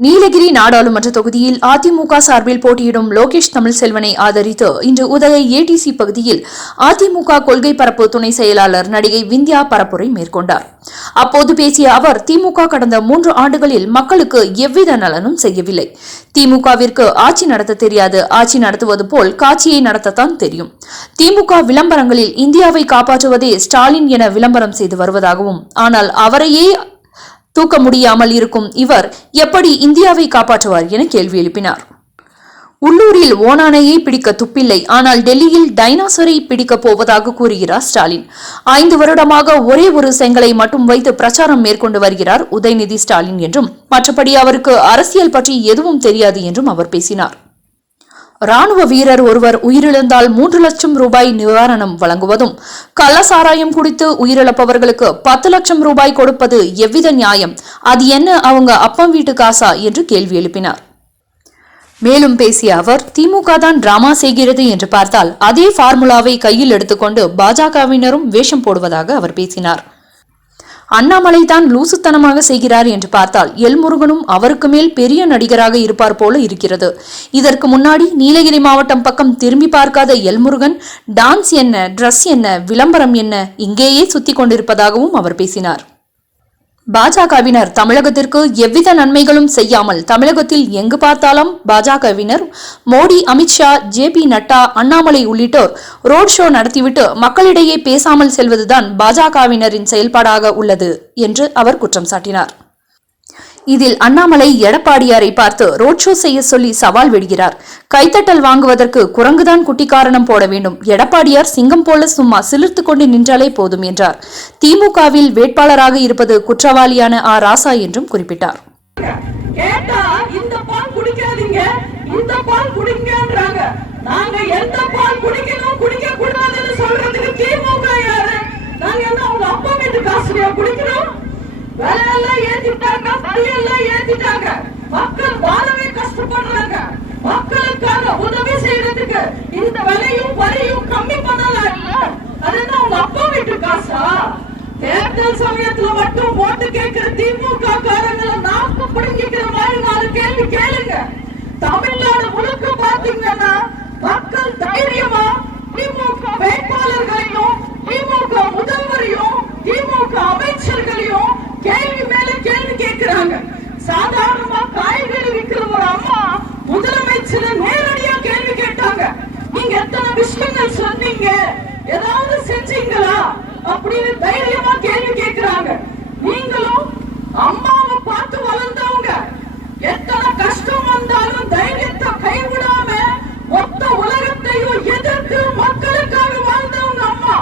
நீலகிரி நாடாளுமன்ற தொகுதியில் அதிமுக சார்பில் போட்டியிடும் லோகேஷ் தமிழ்செல்வனை ஆதரித்து இன்று உதகை ஏடிசி பகுதியில் அதிமுக கொள்கை பரப்பு துணை செயலாளர் நடிகை விந்தியா பரப்புரை மேற்கொண்டார். அப்போது பேசிய அவர் திமுக கடந்த மூன்று ஆண்டுகளில் மக்களுக்கு எவ்வித நலனும் செய்யவில்லை. திமுகவிற்கு ஆட்சி நடத்த தெரியாது. ஆட்சி நடத்துவது போல் காட்சியை நடத்தத்தான் தெரியும். திமுக விளம்பரங்களில் இந்தியாவை காப்பாற்றுவதே ஸ்டாலின் என விளம்பரம் செய்து வருவதாகவும் ஆனால் அவரையே தூக்க முடியாமல் இருக்கும் இவர் எப்படி இந்தியாவை காப்பாற்றுவார் என கேள்வி எழுப்பினார். உள்ளூரில் ஓனானையை பிடிக்க துப்பில்லை. ஆனால் டெல்லியில் டைனாசரை பிடிக்கப் போவதாக கூறுகிறார் ஸ்டாலின். ஐந்து வருடமாக ஒரே ஒரு செங்கலை மட்டும் வைத்து பிரச்சாரம் மேற்கொண்டு வருகிறார் உதயநிதி ஸ்டாலின் என்றும் மற்றபடி அவருக்கு அரசியல் பற்றி எதுவும் தெரியாது என்றும் அவர் பேசினார். ராணுவ வீரர் ஒருவர் உயிரிழந்தால் மூன்று லட்சம் ரூபாய் நிவாரணம் வழங்குவதும் கள்ளசாராயம் குடித்து உயிரிழப்பவர்களுக்கு பத்து லட்சம் ரூபாய் கொடுப்பது எவ்வித நியாயம்? அது என்ன அவங்க அப்பம் வீட்டு காசா? என்று கேள்வி எழுப்பினார். மேலும் பேசிய அவர் திமுக தான் டிராமா செய்கிறது என்று பார்த்தால் அதே ஃபார்முலாவை கையில் எடுத்துக்கொண்டு பாஜகவினரும் வேஷம் போடுவதாக அவர் பேசினார். அண்ணாமலை தான் லூசுத்தனமாக செய்கிறார் என்று பார்த்தால் எல்முருகனும் அவருக்கு மேல் பெரிய நடிகராக இருப்பார் போல இருக்கிறது. இதற்கு முன்னாடி நீலகிரி மாவட்டம் பக்கம் திரும்பி பார்க்காத எல்முருகன் டான்ஸ் என்ன ட்ரெஸ் என்ன விளம்பரம் என்ன இங்கேயே சுத்தி கொண்டிருப்பதாகவும் அவர் பேசினார். பாஜகவினர் தமிழகத்திற்கு எவ்வித நன்மைகளும் செய்யாமல் தமிழகத்தில் எங்கு பார்த்தாலும் பாஜகவினர் மோடி அமித்ஷா ஜே பி நட்டா அண்ணாமலை உள்ளிட்டோர் ரோட் ஷோ நடத்திவிட்டு மக்களிடையே பேசாமல் செல்வதுதான் பாஜகவினரின் செயல்பாடாக உள்ளது என்று அவர் குற்றம் சாட்டினார். இதில் அண்ணாமலை எடப்பாடியாரை பார்த்து ரோட் ஷோ செய்ய சொல்லி சவால் விடுகிறார். கைத்தட்டல் வாங்குவதற்கு குரங்குதான் குட்டி காரணம் போட வேண்டும். எடப்பாடியார் சிங்கம் போல சும்மா சிலிர்த்து கொண்டு நின்றாலே போதும் என்றார். திமுகவில் வேட்பாளராக இருப்பது குற்றவாளியான ஆ. ராசா என்றும் குறிப்பிட்டார். இந்த பால் குடிங்கன்றாங்க நாங்க எந்த பால் குடிக்கணும்? குடிக்க கூடாதுன்னு சொல்றதுக்கு திமுக யாரு? நாங்க என்ன அவங்க அப்பா வீட்டு குடிக்கிறோம் விலையெல்லாம் ஏத்திட்டாங்க பள்ளியெல்லாம் ஏத்திட்டாங்க. மக்கள் வாழவே கஷ்டப்படுறாங்க. மக்களுக்காக உதவி செய்யறதுக்கு இந்த விலையும் வரியும் கம்மி பண்ணலாம் இல்ல அது என்ன அப்பா வீட்டு காசா? தேர்தல் சமயத்துல மட்டும் ஓட்டு கேட்கிற திமுக காரங்களை நாக்கு பிடிங்கிக்கிற மாதிரி நாலு கேள்வி கேளுங்க. தமிழ்நாடு முழுக்க பாத்தீங்கன்னா மக்கள் தைரியமா திமுக வேட்பாளர்களையும் திமுக முதல்வரையும் திமுக அமைச்சர்கள் கேள்வி மேல கேள்வி கேட்கிறாங்க. சாதாரணமா காய்கறி விற்கிற ஒரு அம்மா முதலமைச்சர் நேரடியா கேள்வி கேட்டாங்க. நீங்க எத்தனை விஷயங்கள் சொன்னீங்க? ஏதாவது செஞ்சீங்களா? அப்படின்னு தைரியமா கேள்வி கேட்கிறாங்க. நீங்களும் அம்மாவை பார்த்து வளர்ந்தவங்க. எத்தனை கஷ்டம் வந்தாலும் தைரியத்தை கைவிடாம மொத்த உலகத்தையும் எதிர்த்து மக்களுக்காக வாழ்ந்தவங்க அம்மா.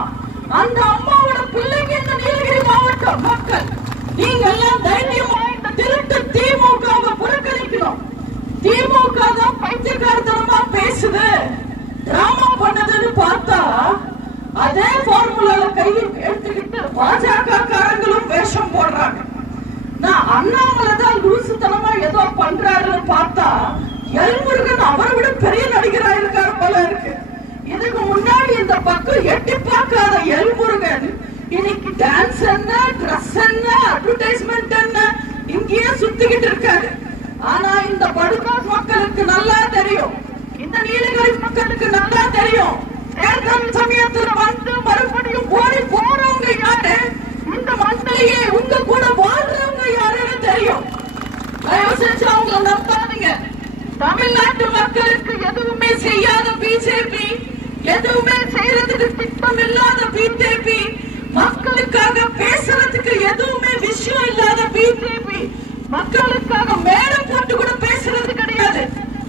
அந்த அம்மாவோட பிள்ளைங்க இந்த நீலகிரி மாவட்ட மக்கள். நீங்க எல்லாம் தைரியமா இந்த திருட்டு திமுகவை புறக்கணிக்கணும். திமுக தான் பைத்தியக்காரத்தனமா பேசுது. டிராமா பண்ணதுன்னு பார்த்தா அதே ஃபார்முலால கையில் எடுத்துக்கிட்டு பாஜக காரங்களும் வேஷம் போடுறாங்க. நான் அண்ணாமலை தான் லூசுத்தனமா ஏதோ பண்றாருன்னு பார்த்தா எல்முருகன் அவரை விட பெரிய நடிகரா இருக்காரு போல இருக்கு. இதுக்கு முன்னாடி இந்த பக்கம் எட்டி பார்க்காத எல்முருகன் இன்னைக்கு டான்ஸ் என்ன ட்ரெஸ் என்ன அட்வர்டைஸ்மெண்ட் என்ன? இங்கேயே சுத்திக்கிட்டு இருக்காரு. ஆனா இந்த படுகாட் மக்களுக்கு நல்லா தெரியும். இந்த நீலகிரி மக்களுக்கு நல்லா தெரியும். தேர்தல் சமயத்துல வந்து மறுபடியும் ஓடி போறவங்க யாரு? இந்த மண்ணிலேயே உங்க கூட வாழ்றவங்க யாருன்னு தெரியும். தயவு செஞ்சு அவங்க நம்பாதீங்க. தமிழ்நாட்டு மக்களுக்கு எதுவுமே செய்யாத பிஜேபி எதுவுமே செய்யறதுக்கு திட்டம் இல்லாத பிஜேபி மக்களுக்காக பேசுறதுக்கு எதுவுமே விஷயம் இல்லாத பிஜேபி மக்களுக்காக மேடம் போட்டு கூட பேசுறது கிடையாது.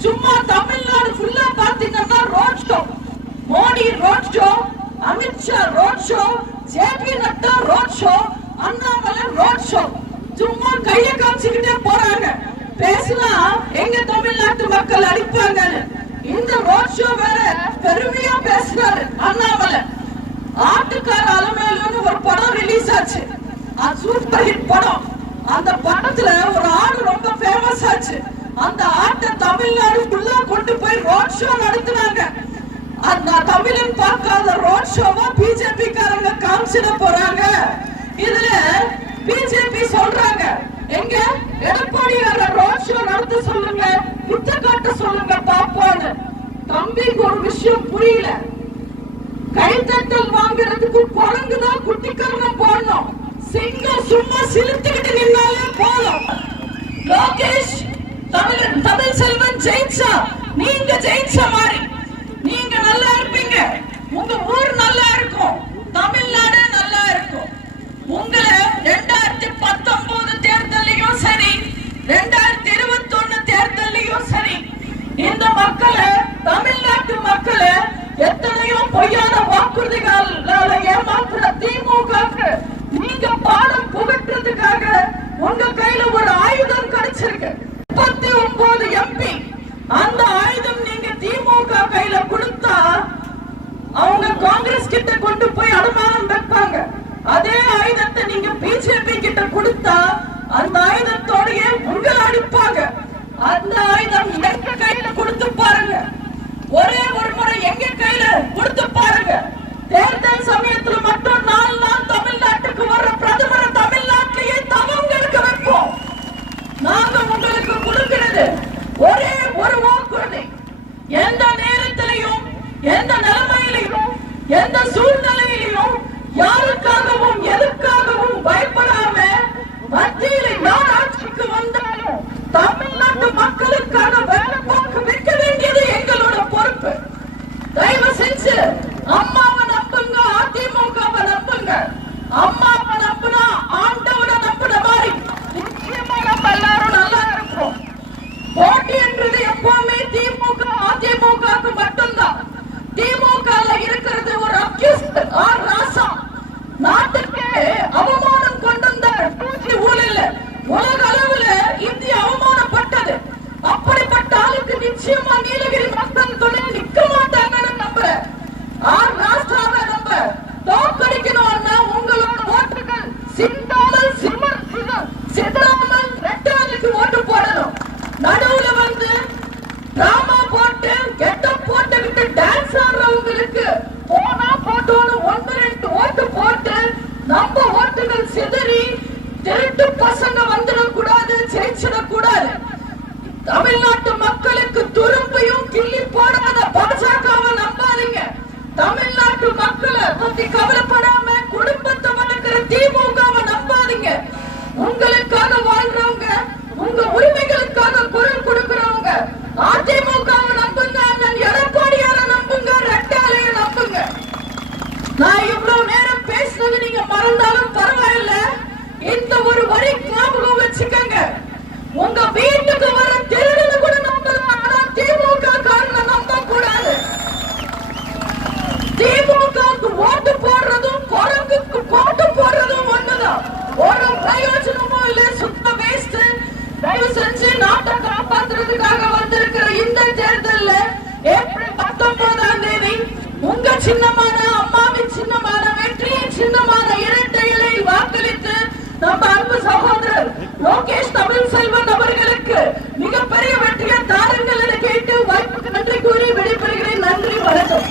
சும்மா தமிழ்நாடு ஃபுல்லா பாத்தீங்கன்னா road show Modi road show Amit Shah road show JP Nadda road show Annamalai road show சும்மா கைய காமிச்சுக்கிட்டே போறாங்க. பேசினா எங்க தமிழ்நாட்டு மக்கள் அடிப்பாங்கன்னு. இந்த ரோட் ஷோ வேற பெருமையா பேசுறாரு அண்ணாமலை. ஆட்டுக்கார அலமேலுன்னு ஒரு படம் ரிலீஸ் ஆச்சு. அது சூப்பர் ஹிட் படம். அந்த படத்துல ஒரு ஆடு ரொம்ப ஃபேமஸ் ஆச்சு. அந்த ஆட்டை தமிழ்நாடு ஃபுல்லா கொண்டு போய் ரோட் ஷோ நடத்துனாங்க. அந்த தமிழன் பார்க்காத ரோட் ஷோவா பிஜேபி காரங்க காமிச்சிட போறாங்க. இதுல பிஜேபி சொல்றாங்க எங்க எடப்பாடி ரோட் ஷோ நடத்த சொல்லுங்க குத்த காட்ட சொல்லுங்க பாப்போன்னு. தம்பிக்கு ஒரு விஷயம் புரியல கைத்தட்டல் வாங்குறதுக்கு குரங்கு தான் போடணும். சிங்கம் சும்மா சிலுத்துக்கிட்டு நின்னாலே போதும். லோகேஷ் தமிழ் தமிழ் செல்வன் ஜெயிச்சா நீங்க ஜெயிச்ச மாதிரி. நீங்க நல்லா இருப்பீங்க. உங்க ஊர் நல்லா இருக்கும் தமிழ்நாடு நல்லா இருக்கும் உங்களை ரெண்டாயிரத்தி பத்தொன்பது தேர்தலையும் சரி ரெண்டாயிரத்தி இருபத்தி ஒண்ணு தேர்தலையும் சரி இந்த மக்களை தமிழ்நாட்டு மக்களை எத்தனையோ பொய்யான வாக்குறுதிகளால ஏமாத்துற திமுகவுக்கு நீங்க பாடம் புகட்டுறதுக்காக உங்க கையில ஒரு ஆயுதம் கிடைச்சிருக்கு முப்பத்தி ஒன்பது எம்பி அந்த ஆயுதம் நீங்க திமுக கையில கொடுத்தா அவங்க காங்கிரஸ் கிட்ட கொண்டு போய் அடமானம் வைப்பாங்க. அதே ஆயுதத்தை நீங்க பிஜேபி கிட்ட கொடுத்தா அந்த ஆயுதத்தோடயே உங்களை அடிப்பாங்க. அந்த ஆயுதம் எங்க கையில கொடுத்து பாருங்க. ஒரே ஒரு முறை எங்க கையில கொடுத்து பாருங்க. தேர்தல் சமயத்துல மட்டும் நாலு நாள் தமிழ்நாட்டுக்கு வர்ற பிரதமரை டிராமா போட்டு கெட்டப் விட்டு டான்ஸ் ஆடுறவங்களுக்கு போனா போட்டோன்னு ஒன்று ரெண்டு ஓட்டு போட்டு நம்ம ஓட்டுகள் சிதறி திருட்டு பசங்க வந்துடக்கூடாது ஜெயிச்சிடக்கூடாது. தமிழ்நாட்டு மக்கள் காப்பாத்துறதுக்காக வந்திருக்கிற இந்த தேர்தல்ல ஏப்ரல் பத்தொன்பதாம் தேதி உங்க சின்னமான அம்மாவின் சின்னமான வெற்றியின் சின்னமான இரட்டை இலை வாக்களித்து நம்ம அன்பு சகோதரர் லோகேஷ் தமிழ் செல்வன் அவர்களுக்கு மிகப்பெரிய வெற்றியை தாருங்கள் என கேட்டு வாய்ப்புக்கு நன்றி கூறி வெளிப்படுகிறேன் நன்றி வணக்கம்.